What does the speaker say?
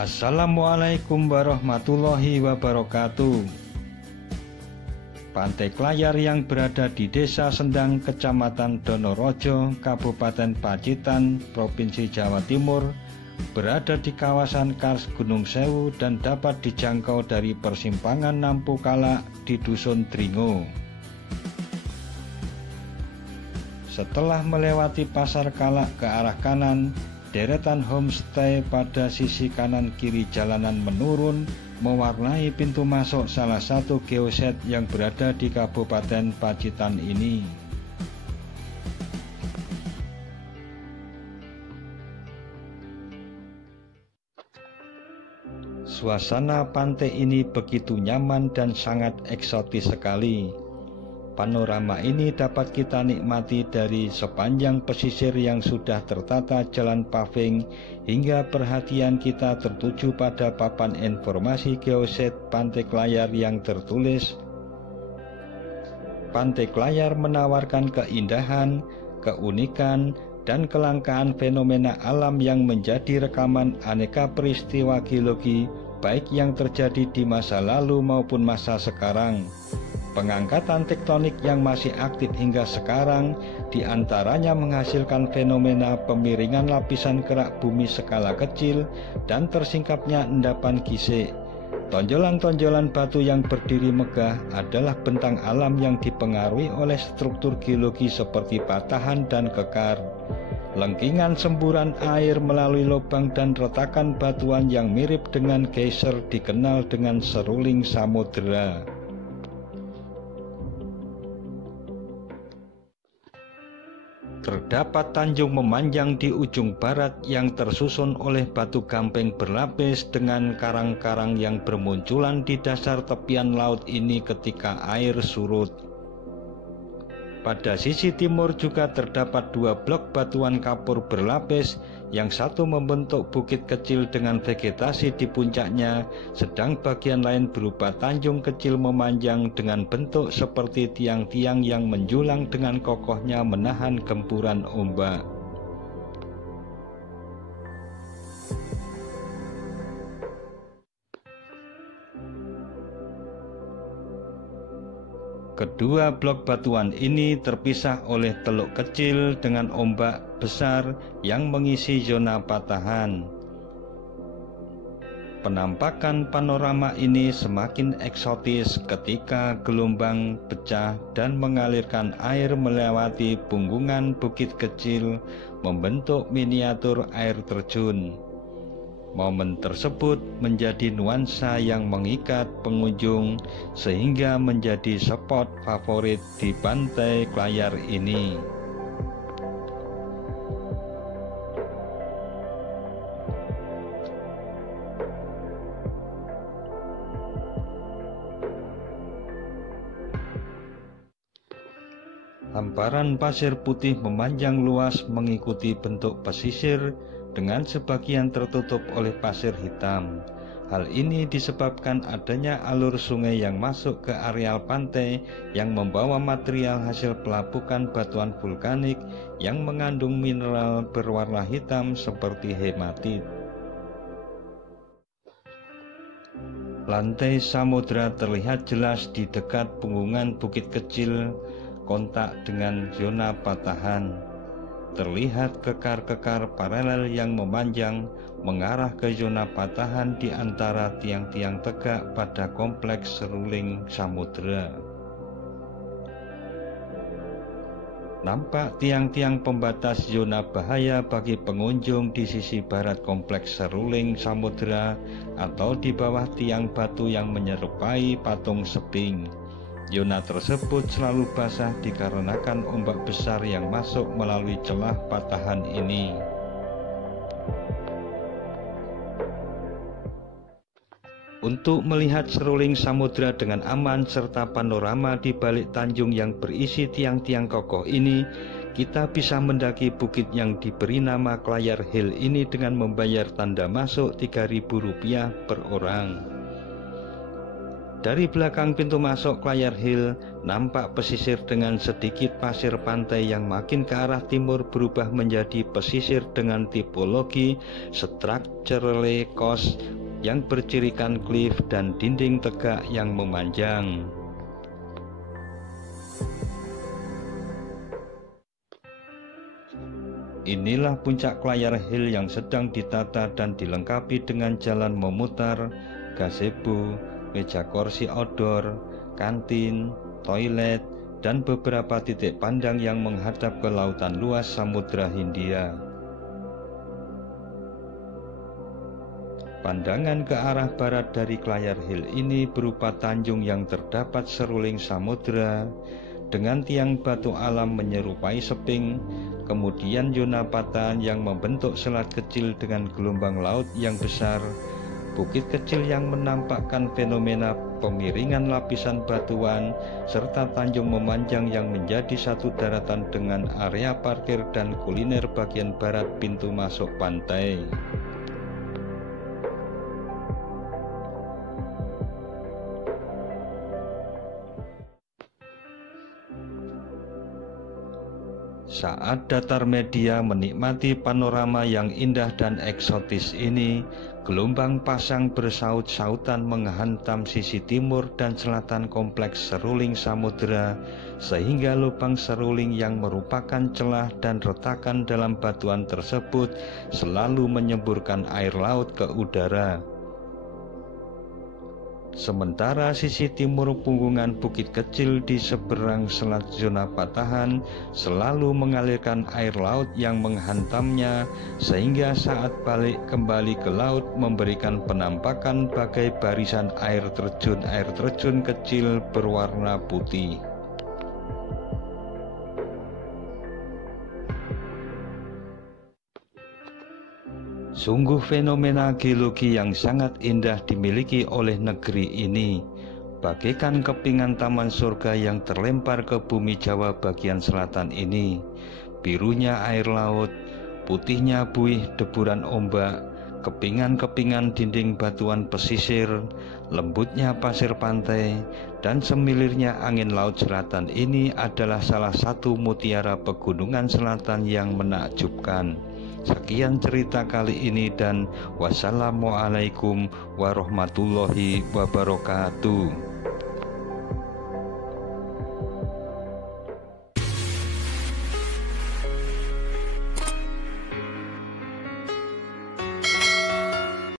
Assalamualaikum warahmatullahi wabarakatuh. Pantai Klayar yang berada di Desa Sendang, Kecamatan Donorojo, Kabupaten Pacitan, Provinsi Jawa Timur, berada di kawasan Kars Gunung Sewu dan dapat dijangkau dari persimpangan Nampu Kalak di Dusun Dringo. Setelah melewati Pasar Kalak ke arah kanan, deretan homestay pada sisi kanan kiri jalanan menurun mewarnai pintu masuk salah satu geoset yang berada di Kabupaten Pacitan ini. Suasana pantai ini begitu nyaman dan sangat eksotis sekali. Panorama ini dapat kita nikmati dari sepanjang pesisir yang sudah tertata jalan paving hingga perhatian kita tertuju pada papan informasi geoset Pantai Klayar yang tertulis, Pantai Klayar menawarkan keindahan, keunikan, dan kelangkaan fenomena alam yang menjadi rekaman aneka peristiwa geologi baik yang terjadi di masa lalu maupun masa sekarang. Pengangkatan tektonik yang masih aktif hingga sekarang diantaranya menghasilkan fenomena pemiringan lapisan kerak bumi skala kecil dan tersingkapnya endapan gisik. Tonjolan-tonjolan batu yang berdiri megah adalah bentang alam yang dipengaruhi oleh struktur geologi seperti patahan dan kekar. Lengkingan semburan air melalui lubang dan retakan batuan yang mirip dengan geyser dikenal dengan seruling samudera. Terdapat tanjung memanjang di ujung barat yang tersusun oleh batu gamping berlapis dengan karang-karang yang bermunculan di dasar tepian laut ini ketika air surut. Pada sisi timur juga terdapat dua blok batuan kapur berlapis, yang satu membentuk bukit kecil dengan vegetasi di puncaknya, sedang bagian lain berupa tanjung kecil memanjang dengan bentuk seperti tiang-tiang yang menjulang dengan kokohnya menahan gempuran ombak. Kedua blok batuan ini terpisah oleh teluk kecil dengan ombak besar yang mengisi zona patahan. Penampakan panorama ini semakin eksotis ketika gelombang pecah dan mengalirkan air melewati punggungan bukit kecil membentuk miniatur air terjun. Momen tersebut menjadi nuansa yang mengikat pengunjung sehingga menjadi spot favorit di Pantai Klayar ini. Hamparan pasir putih memanjang luas mengikuti bentuk pesisir dengan sebagian tertutup oleh pasir hitam. Hal ini disebabkan adanya alur sungai yang masuk ke areal pantai yang membawa material hasil pelapukan batuan vulkanik yang mengandung mineral berwarna hitam seperti hematit. Lantai samudra terlihat jelas di dekat punggungan bukit kecil kontak dengan zona patahan. Terlihat kekar-kekar paralel yang memanjang mengarah ke zona patahan di antara tiang-tiang tegak pada kompleks seruling samudera. Nampak tiang-tiang pembatas zona bahaya bagi pengunjung di sisi barat kompleks seruling samudera atau di bawah tiang batu yang menyerupai patung seping. Zona tersebut selalu basah dikarenakan ombak besar yang masuk melalui celah patahan ini. Untuk melihat seruling samudra dengan aman serta panorama di balik tanjung yang berisi tiang-tiang kokoh ini, kita bisa mendaki bukit yang diberi nama Klayar Hill ini dengan membayar tanda masuk Rp3.000 per orang. Dari belakang pintu masuk Clayer Hill, nampak pesisir dengan sedikit pasir pantai yang makin ke arah timur berubah menjadi pesisir dengan tipologi structurally coast yang bercirikan cliff dan dinding tegak yang memanjang. Inilah puncak Clayer Hill yang sedang ditata dan dilengkapi dengan jalan memutar, gazebo, meja kursi outdoor, kantin, toilet, dan beberapa titik pandang yang menghadap ke lautan luas Samudra Hindia. Pandangan ke arah barat dari Clayer Hill ini berupa tanjung yang terdapat seruling samudra dengan tiang batu alam menyerupai seping, kemudian zona patahan yang membentuk selat kecil dengan gelombang laut yang besar, bukit kecil yang menampakkan fenomena pemiringan lapisan batuan, serta tanjung memanjang yang menjadi satu daratan dengan area parkir dan kuliner bagian barat pintu masuk pantai. Saat datar media menikmati panorama yang indah dan eksotis ini, gelombang pasang bersaut-sautan menghantam sisi timur dan selatan kompleks seruling samudera, sehingga lubang seruling yang merupakan celah dan retakan dalam batuan tersebut selalu menyemburkan air laut ke udara. Sementara sisi timur punggungan bukit kecil di seberang selat zona patahan selalu mengalirkan air laut yang menghantamnya, sehingga saat balik kembali ke laut memberikan penampakan bagai barisan air terjun kecil berwarna putih. Sungguh fenomena geologi yang sangat indah dimiliki oleh negeri ini, bagaikan kepingan taman surga yang terlempar ke bumi Jawa bagian selatan ini. Birunya air laut, putihnya buih deburan ombak, kepingan-kepingan dinding batuan pesisir, lembutnya pasir pantai, dan semilirnya angin laut selatan ini adalah salah satu mutiara pegunungan selatan yang menakjubkan. Sekian cerita kali ini dan wassalamualaikum warahmatullahi wabarakatuh.